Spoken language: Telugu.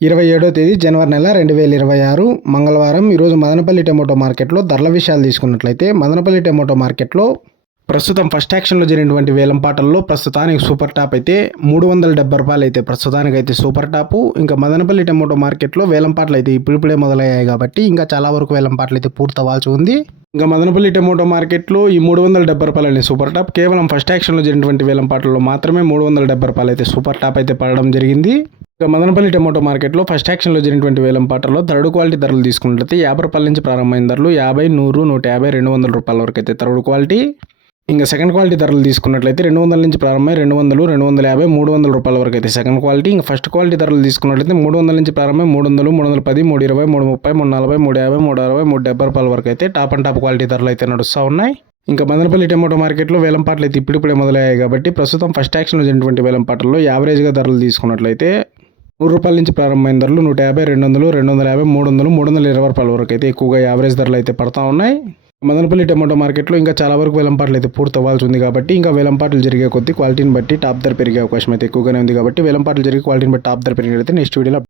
ఇరవై ఏడో తేదీ జనవరి నెల రెండు వేల ఇరవై ఆరు మంగళవారం ఈరోజు మదనపల్లి టమోటో మార్కెట్లో ధరల విషయాలు తీసుకున్నట్లయితే మదనపల్లి టమోటో మార్కెట్లో ప్రస్తుతం ఫస్ట్ యాక్షన్లో జరిగినటువంటి వేలం పాటల్లో ప్రస్తుతానికి సూపర్ టాప్ అయితే మూడు వందల డెబ్బై రూపాయలు అయితే ప్రస్తుతానికి అయితే సూపర్ టాపు. ఇంకా మదనపల్లి టమోటో మార్కెట్లో వేలం పాటలు అయితే ఇప్పుడిప్పుడే మొదలయ్యాయి కాబట్టి ఇంకా చాలా వరకు వేలం పాటలు అయితే పూర్తవ్వాల్సి ఉంది. ఇంకా మదనపల్లి టమోటో మార్కెట్లో ఈ మూడు వందల డెబ్బై రూపాయలు అనే సూపర్ టాప్. కేవలం ఫస్ట్ యాక్షన్లో జరిగినటువంటి వేలం పాటల్లో మాత్రమే మూడు వందల డెబ్బై రూపాయలు అయితే సూపర్ టాప్ అయితే పడడం జరిగింది. ఇక మదనపల్లి టమోటో మార్కెట్లో ఫస్ట్ యాక్షన్లో జరిగినటువంటి వేలం పాటల్లో థర్డ్ క్వాలిటీ ధరలు తీసుకున్నట్లయితే యాభై రూపాయల నుంచి ప్రారంభమైన ధరలు యాభై నూరు నూట యాభై రెండు వందల రూపాయల వరకు అయితే థర్డ్ క్వాలిటీ. ఇంకా సెకండ్ క్వాలిటీ ధరలు తీసుకున్నట్లయితే రెండు వందల నుంచి ప్రారంభమై రెండు వందలు రెండు వందల యాభై మూడు వందల రూపాయల వరకు అయితే సెకండ్ క్వాలిటీ. ఇంకా ఫస్ట్ క్వాలిటీ ధరలు తీసుకున్నట్లయితే మూడు వందల నుంచి ప్రారంభమై మూడు వందలు మూడు వందల పది మూడు ఇరవై మూడు ముప్పై మూడు నలభై మూడు యాభై మూడు అరవై మూడు డెబ్బై రూపాయల వరకు అయితే టాప్ అండ్ టాప్ క్వాలిటీ ధరలు అయితే నడుస్తూ ఉన్నాయి. ఇంకా మదనపల్లి టమాటో మార్కెట్లో వేలం పాటలు అయితే ఇప్పుడిప్పుడే మొదలయ్యాయి కాబట్టి ప్రస్తుతం ఫస్ట్ యాక్షన్లో జరిగినటువంటి వేలం పాటల్లో యావరేజ్గా ధరలు తీసుకున్నట్లయితే నూరు రూపాయల నుంచి ప్రారంభమైన ధరలు నూట యాభై రెండు వందలు రెండు వందల యాభై మూడు వందలు మూడు వందల ఇరవై రూపాయల వరకు అయితే ఎక్కువగా యావరేజ్ ధరలు అయితే పడతా ఉన్నాయి. మదనపల్లి టమాటో మార్కెట్లో ఇంకా చాలా వరకు వేలంపాట్లు అయితే పూర్తి అవ్వాల్సి ఉంది కాబట్టి ఇంకా వేలంపాట్లు జరిగే కొద్ది క్వాలిటీని బట్టి టాప్ ధర పెరిగే అవకాశం అయితే ఎక్కువగానే ఉంది కాబట్టి వేలంపాట్లు జరిగే క్వాలిటీని బట్టి టాప్ ధర పెరిగినట్లయితే నెక్స్ట్ వీడియోలో